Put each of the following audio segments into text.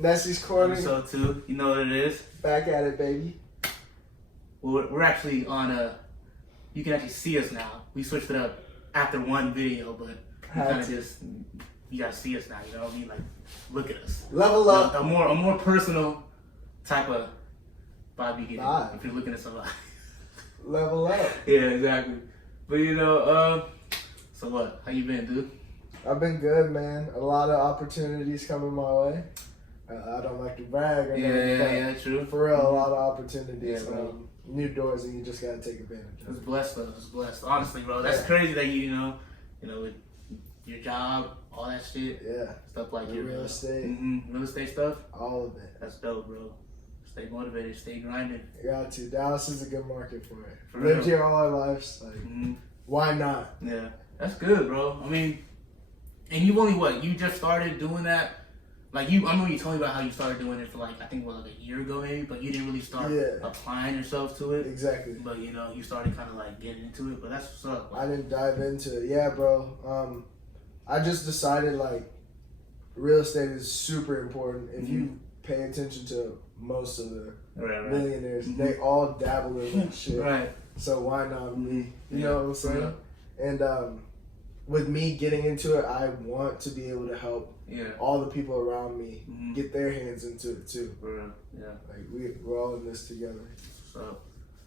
Nasi's Corner. Episode 2. You know what it is. Back at it, baby. We're actually on you can actually see us now. We switched it up after one video, but kind of just, you gotta see us now, you know what I mean? Like, look at us. Level up. A more personal type of vibe you get if you're looking at somebody. Level up. Yeah, exactly. But you know, so what? How you been, dude? I've been good, man. A lot of opportunities coming my way. I don't like to brag or anything, yeah, true. For real, a lot of opportunities. Yeah, bro. New doors, and you just gotta take advantage of it. It's blessed, though. It's blessed. Honestly, bro. That's crazy that you know, with your job, all that shit. Yeah. Stuff like your real estate. Real estate stuff. All of it. That's dope, bro. Stay motivated, stay grinding. You got to. Dallas is a good market for it. For Lived real. here all our lives. Like, why not? Yeah. That's good, bro. I mean, and you've only, you just started doing that? Like, I remember you told me about how you started doing it for, like, I think, like a year ago maybe, but you didn't really start applying yourself to it. Exactly. But, you know, you started kind of, like, getting into it, but that's what's up. I didn't dive into it. Yeah, bro. I just decided, like, real estate is super important. If you pay attention to most of the millionaires, they all dabble in that shit. Right. So why not me? You know what I'm saying? And with me getting into it, I want to be able to help all the people around me get their hands into it too. For real. Yeah. Like we're all in this together. So,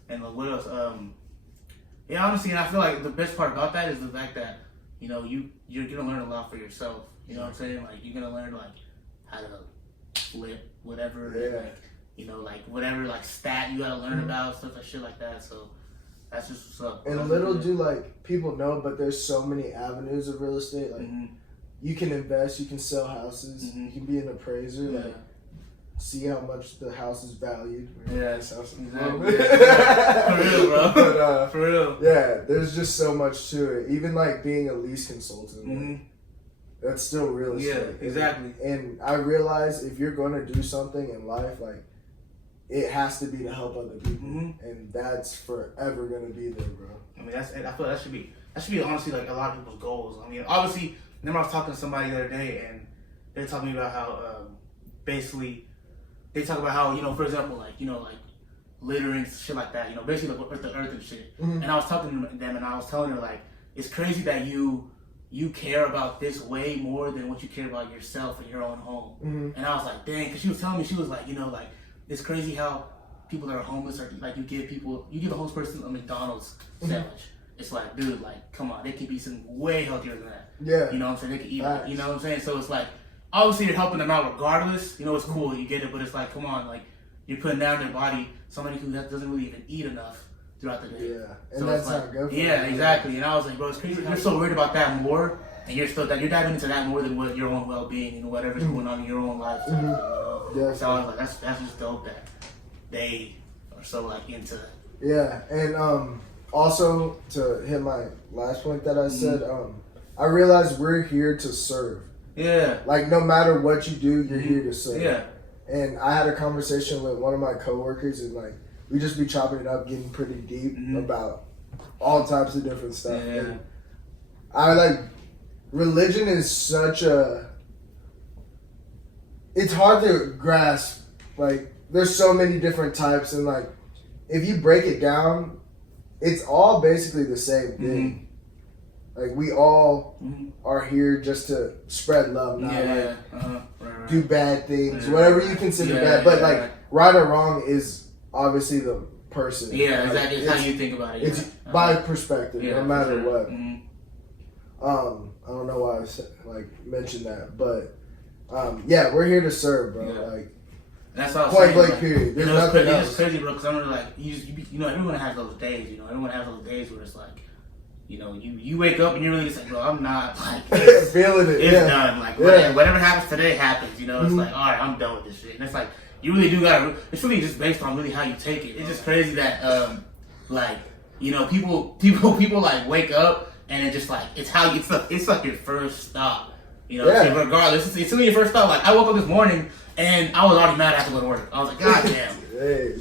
and what else? Yeah, honestly, and I feel like the best part about that is the fact that, you know, you're gonna learn a lot for yourself. You know what I'm saying? Like, you're gonna learn, like, how to flip whatever, like, you know, like whatever, like, stat you gotta learn about, stuff like shit like that. So that's just what's up. And little do like people know, but there's so many avenues of real estate. Like you can invest, you can sell houses, you can be an appraiser, like see how much the house is valued. Yeah, exactly. For real, bro. But, for real. Yeah, there's just so much to it. Even like being a lease consultant, like, that's still real estate. Yeah, exactly. And I realize if you're going to do something in life, like, it has to be to help other people, and that's forever gonna be there, bro. I mean, I feel that should be honestly like a lot of people's goals. I mean, obviously, remember I was talking to somebody the other day, and they're talking about how basically they talk about how, you know, for example, like, you know, like littering, shit like that, you know, basically like with the earth and shit. And I was talking to them, and I was telling her, like, it's crazy that you care about this way more than what you care about yourself and your own home. And I was like, dang, because she was telling me, she was like, you know, like, it's crazy how people that are homeless are like, you give a homeless person a McDonald's sandwich. It's like, dude, like, come on, they could be something way healthier than that. Yeah. You know what I'm saying? They could eat, you know what I'm saying? So it's like, obviously you're helping them out regardless. You know, it's cool, you get it, but it's like, come on, like, you're putting down their body, somebody who doesn't really even eat enough throughout the day. Yeah, and so that's like, not good for them. Exactly. And I was like, bro, it's crazy. You're so worried about that more, and you're diving into that more than what your own well-being and whatever's going on in your own life. You know? So I was like, that's just dope that they are so like into it. Yeah, and also to hit my last point that I said, I realized we're here to serve. Yeah. Like, no matter what you do, you're here to serve. Yeah. And I had a conversation with one of my coworkers, and like we just be chopping it up, getting pretty deep about all types of different stuff. Yeah. And I like religion is such it's hard to grasp. Like, there's so many different types, and like if you break it down, it's all basically the same thing. Like, we all are here just to spread love, not do bad things, whatever you consider bad. But like, right or wrong is obviously the person. Yeah, like, exactly. It's how you think about it. It's by perspective, no matter what. I don't know why I mentioned that, but yeah, we're here to serve, bro. Like, that's all. Point blank, period. There's nothing else. It's crazy, bro. Because I'm like, you know, everyone has those days. You know, everyone has those days where it's like, you know, you wake up and you're really just like, bro, I'm not like feeling it. It's done. Like whatever happens today happens. You know, it's like, all right, I'm done with this shit. And it's like, you really do gotta. It's really just based on really how you take it. It's just crazy that like, you know, people like wake up and it's just like it's like your first stop. You know, so regardless, it's still your first stop. Like, I woke up this morning and I was already mad after going to work. I was like, God damn.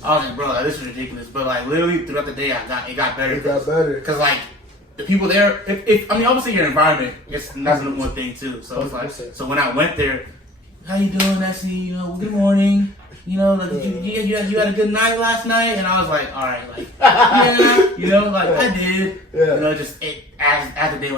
I was like, bro, this is ridiculous. But like, literally throughout the day, it got better. It got better. Because like, the people there, I mean, obviously your environment, that's the one thing too. So it's like, so when I went there, how you doing, Nasi? You know, good morning. You know, like, you had a good night last night? And I was like, all right, like, yeah, you know, like, I did. Yeah. You know, just as the day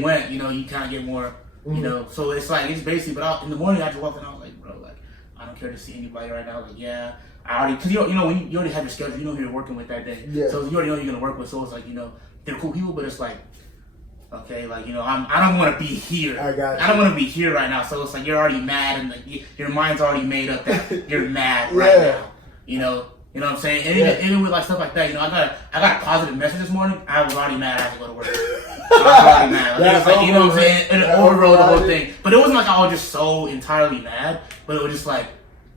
went, you know, you kind of get more, you know, so it's like, it's basically, but in the morning I just walked in, I was like, bro, like, I don't care to see anybody right now. Like, yeah, I already, because, you know, when you already have your schedule, you know who you're working with that day. Yeah. So you already know who you're going to work with. So it's like, you know, they're cool people, but it's like, okay, like, you know, I don't want to be here. I don't want to be here right now. So it's like you're already mad, and like your mind's already made up that you're mad right now. You know what I'm saying? And even with like stuff like that, you know, I got a positive message this morning. I was already mad. I had to go to work. I was already mad. Like, it was like, you know what I'm saying? It overrode the whole thing. But it wasn't like I was just so entirely mad. But it was just like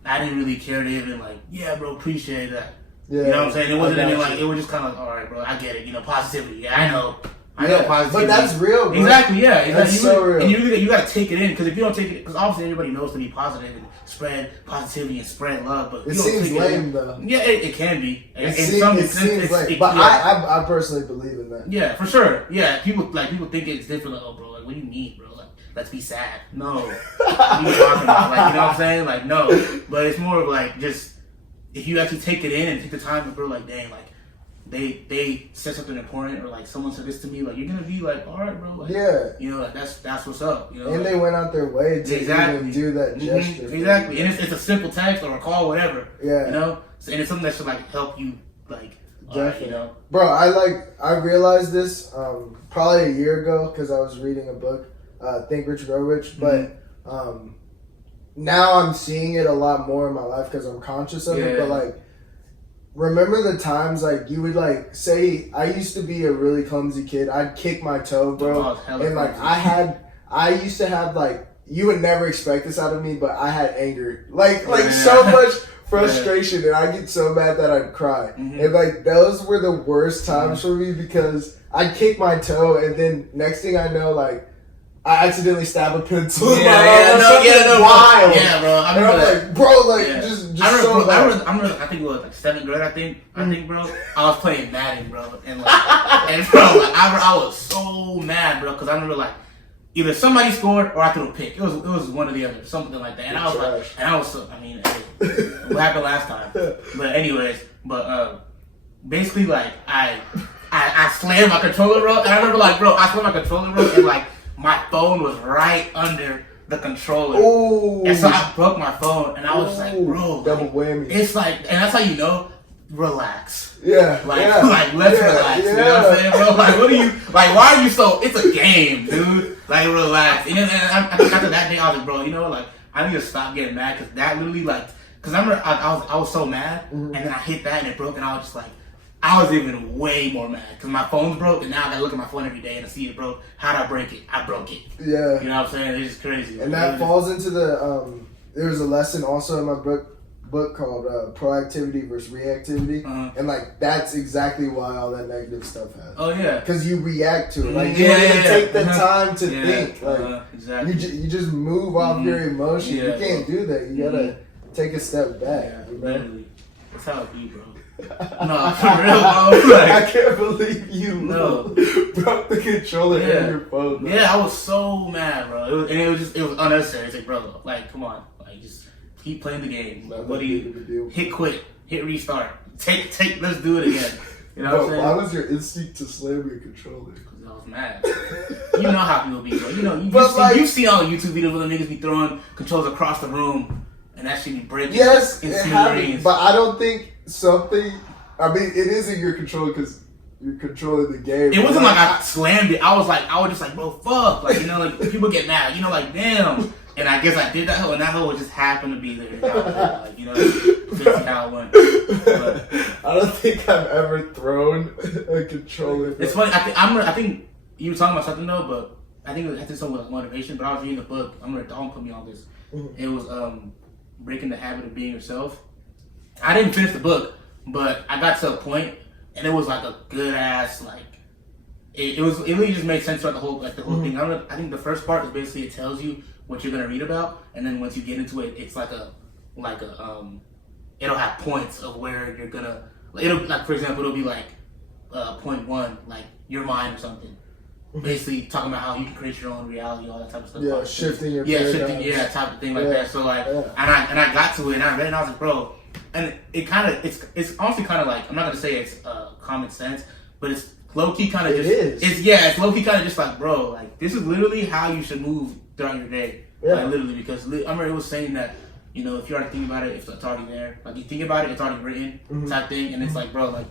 I didn't really care to even like, yeah, bro, appreciate that. Yeah, you know what I'm saying? It wasn't even like, it was just kind of like, all right, bro, I get it. You know, positivity. Yeah, I know. I know positivity. But that's real, bro. Exactly, yeah. Exactly. That's so real. And you got to take it in, because if you don't take it, because obviously everybody knows to be positive and spread positivity and spread love, but it seems lame though. Yeah, it can be. It seems lame, but I personally believe in that. Yeah, for sure. Yeah, people think it's different. Like, oh, bro, like, what do you mean, bro? Like, let's be sad. No, what are you talking about? Like, you know what I'm saying? Like, no. But it's more of like, just if you actually take it in and take the time, bro, like, dang, like, they said something important, or like someone said this to me, like, you're gonna be like, all right, bro, like, yeah, you know, like, that's what's up, you know. And like, they went out their way to even do that gesture. Exactly, and it's a simple text or a call, whatever. Yeah, you know, and it's something that should like help you, like, you know. Bro, I realized this probably a year ago because I was reading a book, Think Rich Grow Rich, but now I'm seeing it a lot more in my life because I'm conscious of it. But like, remember the times like you would like say, I used to be a really clumsy kid. I'd kick my toe, bro, and like I used to have like, you would never expect this out of me, but I had anger, like so much frustration, and I get so mad that I'd cry, and like those were the worst times for me because I'd kick my toe, and then next thing I know, like, I accidentally stab a pencil in my arm. Wild. Yeah, bro. I remember, like, bro, like, just I remember, I think it was like 7th grade, I think, bro. I was playing Madden, bro. And, like, bro, like, I was so mad, bro, because I remember, like, either somebody scored or I threw a pick. It was one or the other, something like that. And I was so, I mean, what happened last time? But anyways, basically, like, I slammed my controller, bro. And I remember, like, bro, I slammed my controller, bro, and, like, my phone was right under the controller. Ooh. And so I broke my phone, and I was just like, bro. Double whammy. It's like, and that's how you know, relax. Yeah. Like let's relax. Yeah. You know what I'm saying, bro? Like, what are you, like, why are you so, it's a game, dude. Like, relax. And I think after that day, I was like, bro, you know, like, I need to stop getting mad, because that literally, like, because I remember I was so mad, and then I hit that, and it broke, and I was just like, I was even way more mad because my phone's broke, and now I gotta look at my phone every day and I see it broke. How'd I break it? I broke it. Yeah. You know what I'm saying? It's just crazy. And that falls into the, there was a lesson also in my book called Proactivity versus Reactivity. And like, that's exactly why all that negative stuff happens. Oh yeah. Because you react to it. Like, you don't even take the time to think. Like, exactly. You just move off your emotion. You can't do that. You gotta take a step back. Yeah, you know? Literally. That's how it be, bro. No, for real, bro. Like, I can't believe you broke the controller in your phone. Bro. Yeah, I was so mad, bro. It was unnecessary. It's like, bro, like, come on, like, just keep playing the game. Like, what do you hit quit, hit restart, take, let's do it again. You know what I'm saying? Why was your instinct to slam your controller? Because I was mad. You know how people be, bro. You know, you see all the YouTube videos where the niggas be throwing controllers across the room, and that shit be breaking. Yes, it happened, but I don't think something. I mean, it isn't your controller because you're controlling the game. It wasn't like I slammed it. I was just like, bro, fuck. Like, you know, like, people get mad. You know, like, damn. And I guess I did that hoe, and that hoe just happened to be there. Like, you know, that's how it went. But I don't think I've ever thrown a controller. It's funny. I think you were talking about something though, but I think it had to do something with motivation. But I was reading the book. Don't put me on this. It was Breaking the Habit of Being Yourself. I didn't finish the book, but I got to a point, and it was like a good ass, like, it really just made sense throughout the whole thing. I think the first part is basically it tells you what you're gonna read about, and then once you get into it, it's like it'll have points of where you're gonna, it'll, like, for example, it'll be like point 1, like your mind or something. basically talking about how you can create your own reality, all that type of stuff. Yeah, shifting your paradigms. Type of thing like that. So like, and I got to it and I read it and I was like, bro, and it kind of it's honestly kind of like, I'm not gonna say it's common sense, but it's low key kind of it's low key kind of just like, bro, like this is literally how you should move throughout your day. Yeah. Like literally, because I remember it was saying that, you know, if you already think about it, if it's already there. Like you think about it, it's already written, type thing. And it's like, bro, like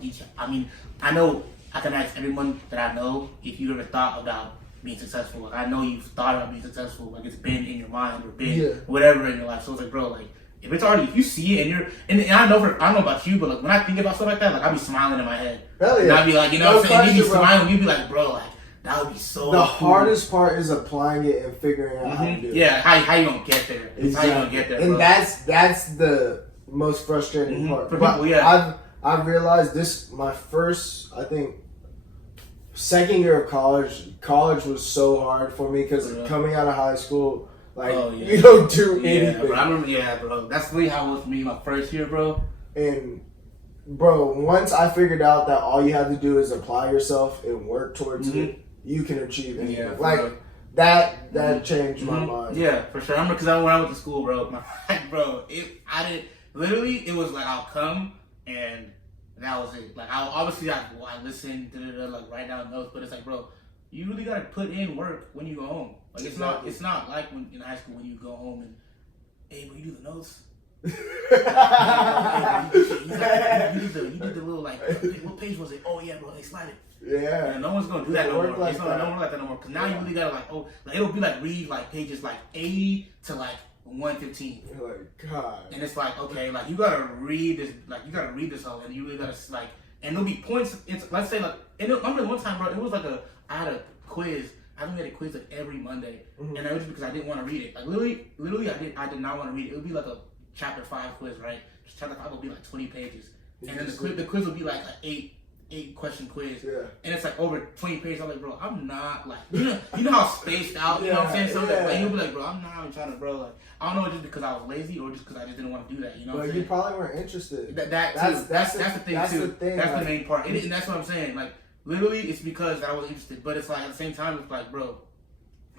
I know I can ask everyone that I know if you ever thought about being successful. Like I know you've thought about being successful. Like it's been in your mind or been whatever in your life. So it's like, bro, like if you see it and I don't know about you, but like when I think about stuff like that, like I be smiling in my head. Hell yeah. And I be like, you know what I'm saying? And you be smiling, you be like, bro, like that would be so The cool. hardest part is applying it and figuring out how to do it. Yeah, how you gonna get there? Exactly. How you gonna get there, and bro. that's the most frustrating part. For but people, I've realized this, my first, I think, second year of college was so hard for me because coming out of high school, like, you don't do anything. Bro, I remember, bro. That's really how it was for me my first year, bro. And, bro, once I figured out that all you have to do is apply yourself and work towards it, you can achieve anything. Yeah, like, that changed my mind. Yeah, for sure. I remember because when I went to school, bro, it was like I'll come and that was it. Like I listen, like write down notes, but it's like, bro, you really gotta put in work when you go home. Like it's not like when in high school when you go home and hey, bro, you do the notes. You did the little like what page was it? Oh yeah, bro, they slide it. Yeah. And no one's gonna do that no more. It's not like that no more. Cause now you really gotta it'll be like read like pages like 80 to like 115. You're like, God. And it's like, okay, like you gotta read this whole, and you really gotta like, and there'll be points. It's let's say like, and I remember one time, bro, it was like I had a quiz. I made a quiz like every Monday, and it was because I didn't want to read it. Like literally, I did not want to read it. It would be like a chapter 5 quiz, right? Chapter 5 would be like 20 pages, and then the quiz would be like an 8 question quiz, and it's like over 20 pages. I'm like, bro, I'm not like, you know how spaced out, you know what I'm saying? So like, you'll be like, bro, I'm not even trying to, bro, like, I don't know, just because I was lazy or just because I just didn't want to do that, you know what I'm saying? You probably weren't interested. That's the thing too. That's the main part, and that's what I'm saying. Like, literally, it's because I was interested, but it's like at the same time, it's like, bro,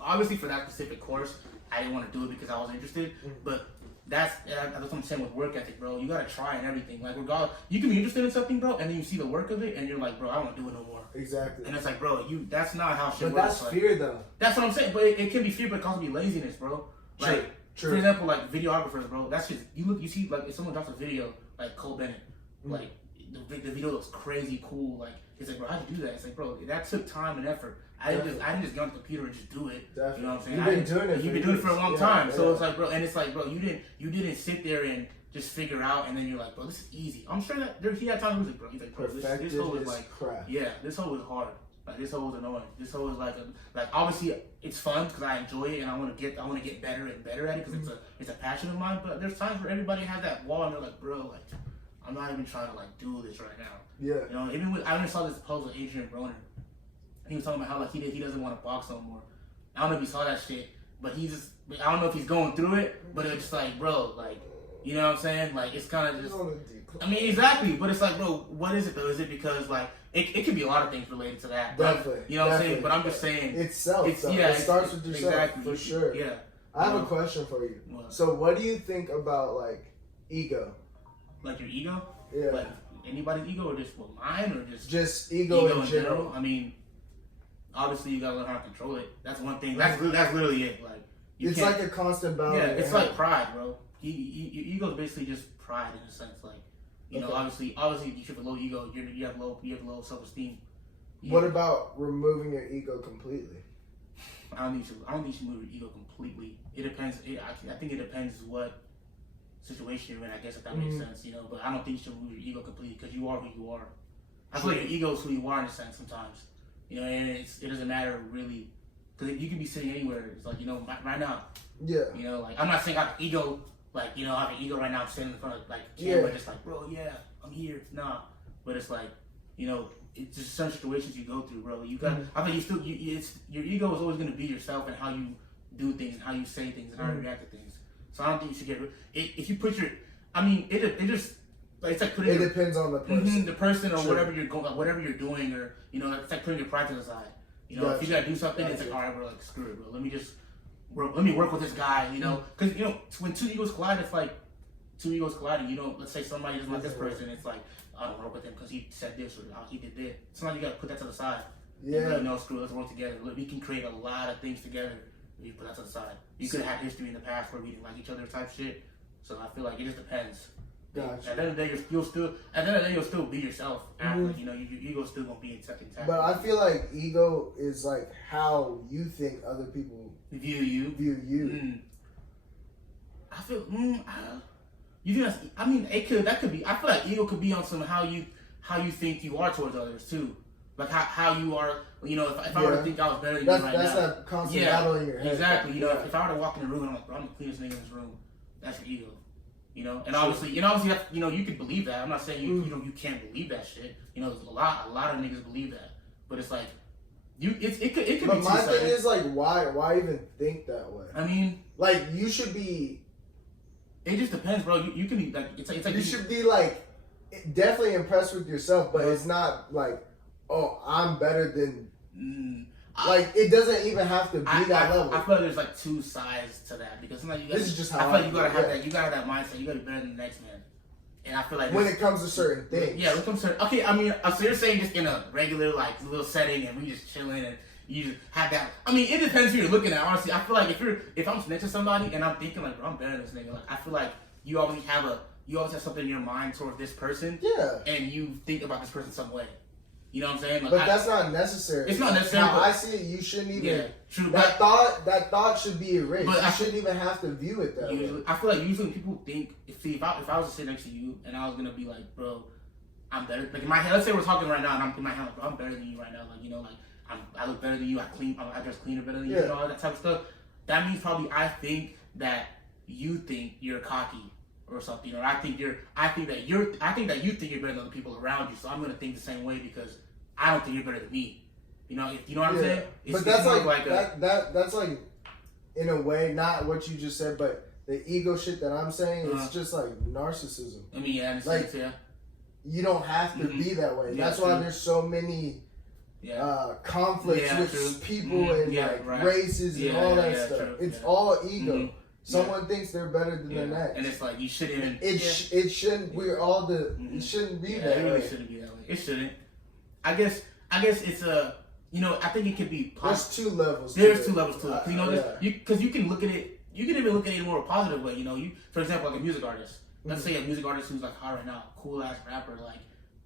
obviously for that specific course, I didn't want to do it because I was interested, but that's what I'm saying with work ethic, bro. You gotta try and everything. Like, regardless, you can be interested in something, bro, and then you see the work of it, and you're like, bro, I don't want to do it no more. Exactly. And it's like, bro, that's not how shit works. But that's like, fear, though. That's what I'm saying. But it can be fear, but it can also be laziness, bro. Like, True. For example, like videographers, bro. That's just you see, like if someone drops a video, like Cole Bennett, like the video looks crazy cool. Like it's like, bro, how'd you do that? It's like, bro, that took time and effort. I didn't just get on the computer and just do it. Definitely. You know what I'm saying? You've been doing it for a long time. So it's like, bro, and it's like, bro, you didn't sit there and just figure out, and then you're like, bro, this is easy. I'm sure that he had time to bro. He's like, bro, this whole was like, crap. Yeah, this whole was hard. Like this whole was annoying. This whole was like obviously it's fun because I enjoy it and I want to get better and better at it because it's a passion of mine. But there's times where everybody has that wall and they're like, bro, like I'm not even trying to like do this right now. Yeah. You know, I even saw this post with Adrian Broner. He was talking about how like he doesn't want to box no more. I don't know if he saw that shit, but I don't know if he's going through it. But it's just like, bro, like, you know what I'm saying? Like it's kind of just. I mean, exactly, but it's like, bro, what is it though? Is it because like it could be a lot of things related to that? Definitely. You know what I'm saying? But I'm just saying it starts with yourself, exactly. For sure. Yeah. I have a question for you. What? So, what do you think about like ego? Like your ego? Yeah. Like anybody's ego, or just mine, or just ego in general? I mean, obviously you gotta learn how to control it. That's one thing. That's literally it. Like it's like a constant balance. Yeah, it's like pride, bro. Your ego is basically just pride in a sense, like. You know, obviously, you have a low ego. You have low self-esteem. What about removing your ego completely? I don't think you should remove your ego completely. It depends. I think it depends what situation you're in. I guess if that makes sense, you know. But I don't think you should remove your ego completely because you are who you are. I feel like your ego is who you are in a sense sometimes. You know, and it doesn't matter really because you can be sitting anywhere. It's like, you know, right now. Yeah. You know, like I'm not saying I have an ego. Like, you know, I have an ego right now. I'm standing in front of like camera, just like, bro, yeah, I'm here. Nah, but it's like, you know, it's just some situations you go through, bro. You got. I think your ego is always gonna be yourself and how you do things and how you say things and how you react to things. So I don't think you should get. If you put your, I mean, it just. Like, it's like putting. It depends on the person. The person or whatever you're doing, or you know, it's like putting your pride to the side. You know, if you gotta do something, it's like, all right, bro, like screw it, bro. Let me work with this guy. You know, because you know when two egos collide, it's like two egos colliding. You know, let's say somebody doesn't like this person, it's like I don't work with him because he said this or he did this. Sometimes you gotta put that to the side. Yeah. Like, no, screw it, let's work together. We can create a lot of things together. You put that to the side. You could have had history in the past where we didn't like each other type shit. So I feel like it just depends. Gotcha. At the end of the day, you'll still be yourself. Like, you know, your ego's still gonna be intact. But I feel like ego is like how you think other people view you. I feel. You think that's? I mean, that could be. I feel like ego could be on some how you think you are towards others too. Like how you are. You know, if I were to think I was better than you right now, that's that constant battle in your head. Exactly. You know, if I were to walk in the room and I'm like, bro, I'm the cleanest nigga in this room, that's your ego. You know, and obviously, that, you know, you could believe that. I'm not saying you can't believe that shit. You know, a lot of niggas believe that, but it's like it could. But be my thing is like, why even think that way? I mean, like you should be. It just depends, bro. You can be like it's like you should be like definitely impressed with yourself, but it's not like, oh, I'm better than. Like it doesn't even have to be that level. I feel like there's like two sides to that because sometimes you gotta, this is just how I feel like you gotta have that. You gotta have that mindset. You gotta be better than the next man. And I feel like when it comes to certain things. Yeah, when it comes to okay. I mean, so you're saying just in a regular like little setting and we just chilling and you just have that. I mean, it depends who you're looking at. Honestly, I feel like if I'm next to somebody and I'm thinking like, bro, I'm better than this nigga. Like I feel like you always have something in your mind towards this person. Yeah. And you think about this person some way. You know what I'm saying? Like, but that's not necessary. It's not necessary. How I see it, you shouldn't even. Yeah, true. That thought should be erased. But I shouldn't even have to view it that way. I feel like usually people think if I was to sit next to you and I was gonna be like, bro, I'm better. Like in my head, let's say we're talking right now, and I'm in my head like, bro, I'm better than you right now. Like you know, like I look better than you. I dress cleaner better than you. And all that type of stuff. That means probably I think that you think you're cocky or something, or I think that you think you're better than the people around you. So I'm gonna think the same way because I don't think you're better than me. You know what I'm saying? But that's like that's like in a way not what you just said, but the ego shit that I'm saying it's just like narcissism. I mean, yeah, like you don't have to be that way. That's why there's so many conflicts with people and races and all that stuff. True. It's all ego. Someone thinks they're better than the next, and it's like you shouldn't even. It shouldn't. We're all it shouldn't be that way. It really shouldn't be that way. It shouldn't. I guess it's a. You know, I think it could be. There's two levels. There's two levels to it. You know, because you can look at it. You can even look at it in a more positive way. You know, for example, like a music artist. Let's say a music artist who's like hot right now, cool ass rapper, like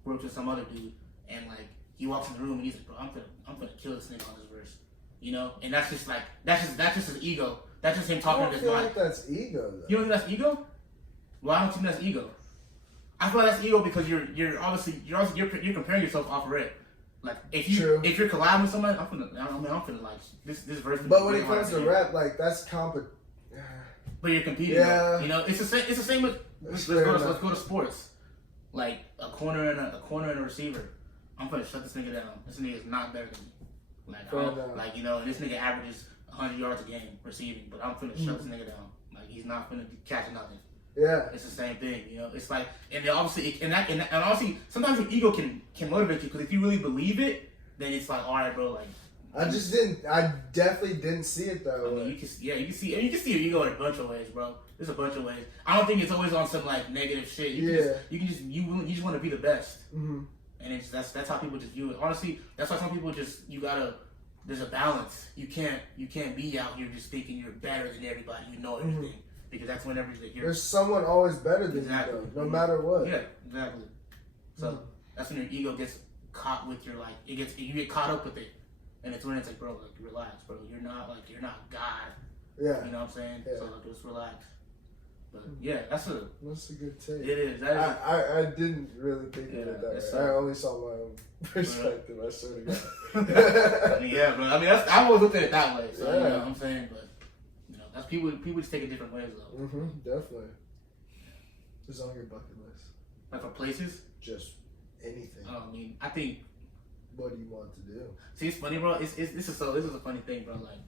works with some other dude, and like he walks in the room and he's like, bro, I'm gonna kill this nigga on this verse. You know, and that's just his ego. That's just him talking to his mind. I don't feel like that's ego, though. You don't think that's ego? Well, I don't think that's ego. I feel like that's ego because you're comparing yourself off of it. Like if you're collabing with somebody, I'm finna like this verse. But when it comes to rap, like that's But you're competing. Yeah. Though. You know, it's the same with let's go to sports. Like a corner and a receiver. I'm gonna shut this nigga down. This nigga is not better than me. Like you know, this nigga averages 100 yards a game receiving, but I'm finna shut this nigga down. Like he's not finna catch nothing. Yeah, it's the same thing. You know, it's like, and obviously, and obviously, sometimes your ego can motivate you because if you really believe it, then it's like, all right, bro. Like, I definitely didn't see it though. I mean, you can see your ego in a bunch of ways, bro. There's a bunch of ways. I don't think it's always on some like negative shit. You just want to be the best, and that's how people just view it. Honestly, that's why some people there's a balance. You can't be out here just thinking you're better than everybody. You know everything. Because that's whenever there's someone always better than you, though, no matter what. Yeah, exactly. So that's when your ego gets caught with you get caught up with it, and it's when it's like, bro, like relax, bro. You're not God. Yeah. You know what I'm saying? Yeah. So like, just relax. But yeah, that's a good take. It is. I didn't really think of it that way. I only saw my own perspective. I swear to God. Yeah, bro. I mean, I always looked at it that way. So you know what I'm saying, but. That's people just take it different ways though. Definitely. What's on your bucket list? Like for places? Just anything. I mean, I think. What do you want to do? See, it's funny, bro. This is a funny thing, bro. Like,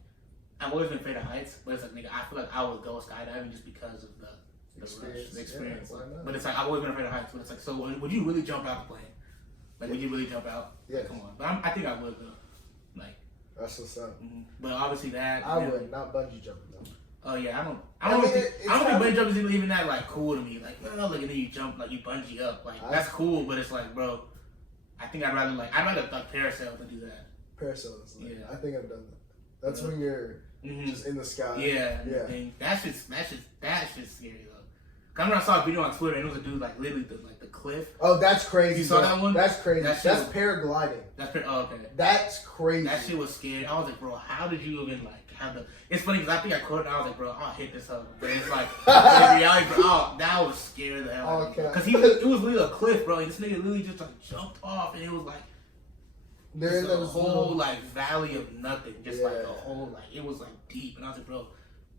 I've always been afraid of heights, but it's like, nigga, I feel like I would go skydiving just because of the experience. Yeah, why not? But it's like I've always been afraid of heights. But it's like, so would you really jump out the plane? Like, would you really jump out? Yeah. Like, come on. But I think I would though. Like. That's what's up. But obviously that I would not bungee jumping though. Oh yeah, I don't think bungee jumping is even that like cool to me. Like, no, like and then you jump, like you bungee up, like that's cool. But it's like, bro, I think I'd rather like parasail than do that. Parasails, like, yeah. I think I've done that. That's when you're just in the sky. Yeah. That's just scary though. I remember I saw a video on Twitter and it was a dude like literally the cliff. Oh, that's crazy. You saw that one? That's crazy. That's paragliding. Oh, okay. That's crazy. That shit was scary. I was like, bro, how did you even like have the? It's funny because I think I quoted. I was like, bro, I'll hit this up. But it's like in reality, bro, that was scary the hell out of me. Because it was literally a cliff, bro. And this nigga literally just like jumped off, and it was like there's a whole like valley of nothing, just like a whole like it was like deep. And I was like, bro,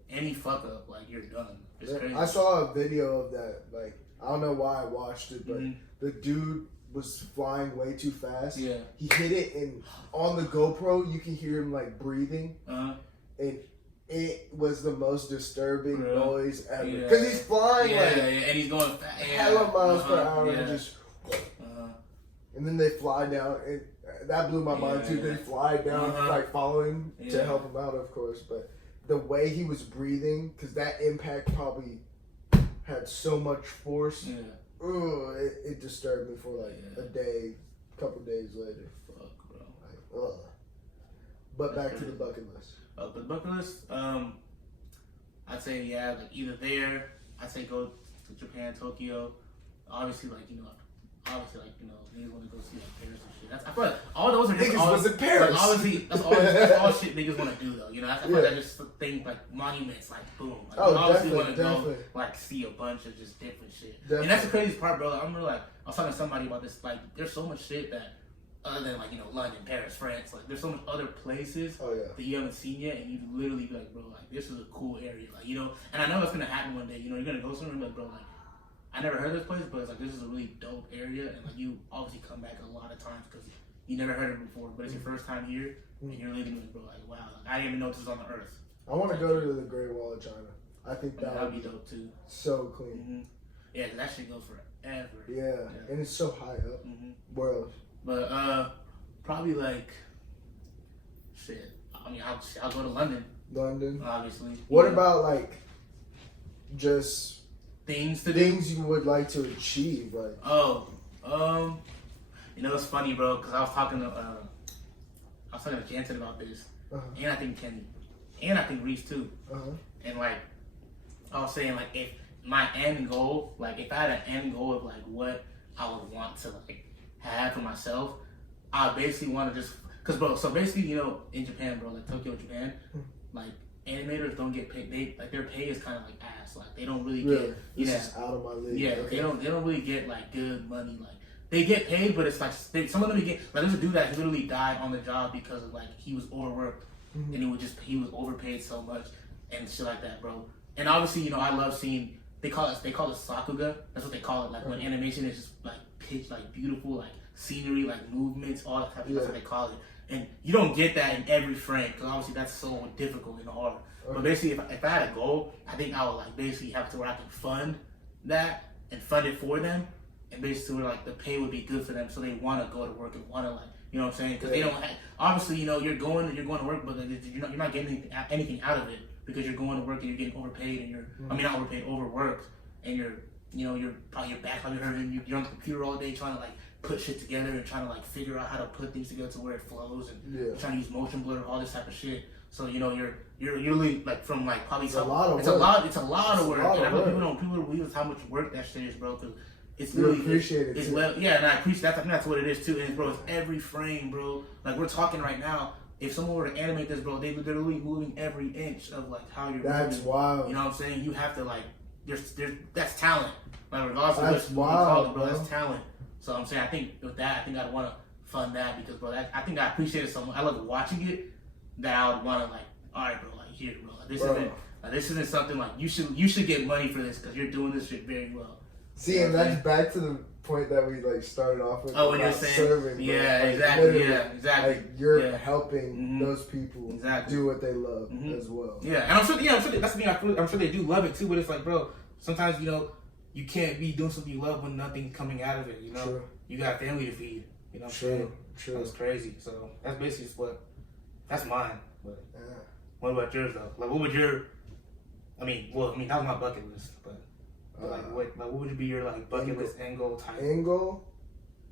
any fuck up, like you're done. It's crazy. I saw a video of that. Like I don't know why I watched it, but the dude was flying way too fast. Yeah, he hit it, and on the GoPro you can hear him like breathing, and it was the most disturbing noise ever. Because he's flying and he's going hella miles per hour, and just, and then they fly down. And that blew my mind too. They fly down, like following to help him out, of course. But the way he was breathing, because that impact probably had so much force. It disturbed me for like a day, couple days later. Fuck, bro. Like, but back to the bucket list. The bucket list, I'd say like either there. I'd say go to Japan, Tokyo. Obviously, niggas want to go see like Paris and shit. I feel like all those are niggas was in Paris. Like, obviously, that's all shit niggas want to do though. You know, I feel like that's just the thing. Like monuments, like boom. Like, obviously want to go like see a bunch of just different shit. And that's the craziest part, bro. I remember like I was talking to somebody about this. Like, there's so much shit that other than like London, Paris, France. Like, there's so much other places that you haven't seen yet, and you literally be like, bro, like this is a cool area. Like, and I know it's gonna happen one day. You're gonna go somewhere, and be like, bro, like. I never heard of this place, but it's like this is a really dope area, and like you obviously come back a lot of times because you never heard of it before, but it's your first time here, and you're leaving like, bro, like wow, like, I didn't even know this was on the earth. I want to go to the Great Wall of China. I think that would be dope too. So clean. Yeah, cause that shit goes forever. Yeah, and it's so high up. Where else? But probably like shit. I mean, I'll go to London. London, obviously. What about like just things you would like to achieve, like it's funny, bro, because I was talking to Jansen about this, and I think Kenny, and I think Reese too, and like I was saying, like if my end goal, like if I had an end goal of like what I would want to like have for myself, I basically want to just bro, so basically in Japan, bro, like Tokyo, Japan, like. Animators don't get paid. Their pay is kind of like ass. Like they don't really get. This is out of my league. Yeah, they don't really get like good money. Like they get paid, but it's like some of them get. Like there's a dude that literally died on the job because of like he was overworked and he was overpaid so much and shit like that, bro. And obviously, I love seeing they call it sakuga. That's what they call it. Like when animation is just like pitch, like beautiful, like scenery, like movements, all that type of stuff. That's what they call it. And you don't get that in every frame because obviously that's so difficult and hard. But basically, if I had a goal, I think I would like basically have to where I can fund that and fund it for them, and basically where like the pay would be good for them, so they want to go to work and want to like what I'm saying? Because they don't have, obviously you're going to work, but you're not getting anything out of it because you're going to work and you're getting overpaid and you're not overpaid, overworked, and you're probably your back probably hurting. You're on the computer all day trying to like put shit together and trying to like figure out how to put things together to where it flows and trying to use motion blur, all this type of shit. So you're really like from like probably it's a lot of work. And I know people don't realize how much work that shit is, bro. Because it's really appreciate it. And I appreciate that. I think that's what it is too. And bro, it's every frame, bro. Like we're talking right now. If someone were to animate this, bro, they're literally moving every inch of like how you're. That's moving. wild. You know what I'm saying? You have to like. There's that's talent. Like regardless of that's what you call it, bro, that's talent. So I'm saying, I think with that, I'd want to fund that because, bro, I think I appreciate it so much. I love watching it that I would want to like, all right, bro, like here, bro, this isn't something like you should get money for this because you're doing this shit very well. See, and that's back to the point that we like started off with. Oh, when you're saying serving, exactly. Like you're helping mm-hmm. those people do what they love as well. Yeah, and I'm sure that's the thing. I'm sure they do love it too. But it's like, bro, sometimes you can't be doing something you love when nothing's coming out of it. True. You got family to feed. You know what I'm saying? True. That's crazy. So that's basically what That's mine. But what about yours though? Like, what would your? I mean, that was my bucket list, but what would be your like bucket list end goal type? End goal,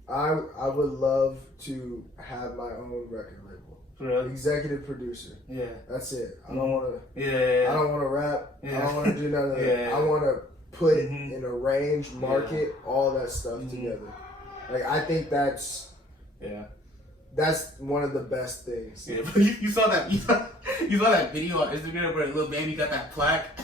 I would love to have my own record label. Really? Executive producer. Yeah. That's it. I don't want to. Yeah. I don't want to rap. Yeah. I don't want to do none of that. Yeah. I want to put and arrange, market, all that stuff together. Like, I think that's one of the best things. Yeah, but you saw that video on Instagram where Lil Baby got that plaque,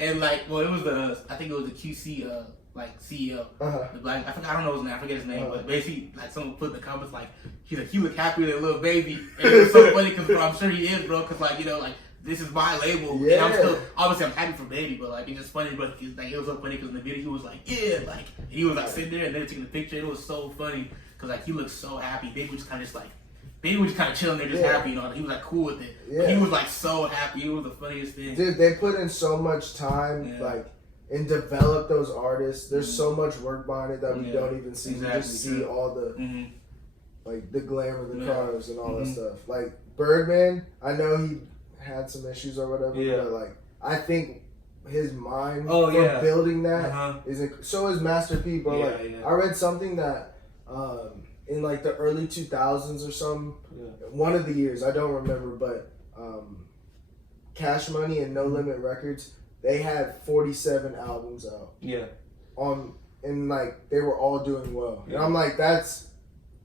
and like, well, it was I think it was the QC like CEO, the black. I don't know his name. I forget his name, but basically, like, someone put in the comments like, he's like, "You look happier than Lil Baby," and it was so funny because I'm sure he is, bro. Because like, you know, like, this is my label, and I'm still obviously I'm happy for Baby, but like, it's just funny, but like, it was so funny because in the video he was like, yeah, like, and he was like sitting there and they were taking the picture. It was so funny because like he looked so happy. Baby was kind of just like. Baby was kind of chilling there, just happy, you know. He was like cool with it. Yeah. But he was like so happy. It was the funniest thing. Dude, they put in so much time, like, and develop those artists. There's so much work behind it that we don't even see. Exactly. We just see all the, like, the glamour, the cars, and all that stuff. Like, Birdman, I know he had some issues or whatever, but, like, I think his mind for building that is so is Master P, bro. I read something that in like the early 2000s or something, one of the years, I don't remember, but Cash Money and No Limit Records, they had 47 albums out. Yeah. And like they were all doing well. And I'm like, that's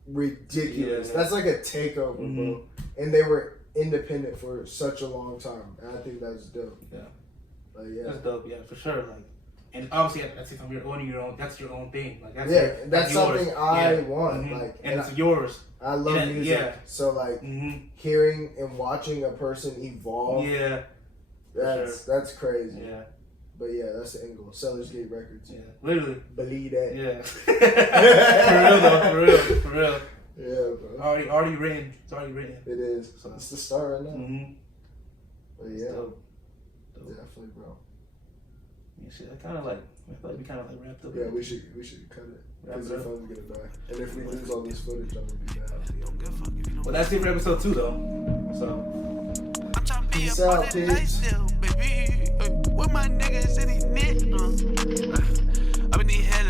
ridiculous. That's like a takeover, bro. And they were independent for such a long time. And I think that's dope. Yeah. That's dope, for sure. Like, and obviously, that's if you're owning your own. That's your own thing. Like that's something I want. Like, and it's yours. I love music. So like hearing and watching a person evolve. Yeah, that's crazy. Yeah, but that's the end goal. Sellers Gate Records. Yeah, literally. Believe that. Yeah. For real though. For real. Yeah, bro. Already written. It's already written. It is. So it's the start right now. But dope. Definitely, bro. Yeah, shit, I feel like we kind of like wrapped up. Yeah, we should cut it because your phone's gonna die, and if we lose all this footage, I'm gonna be mad. Well, that's it for episode 2, though. So, peace out, peace. With my niggas in these niggas, I've been in hell.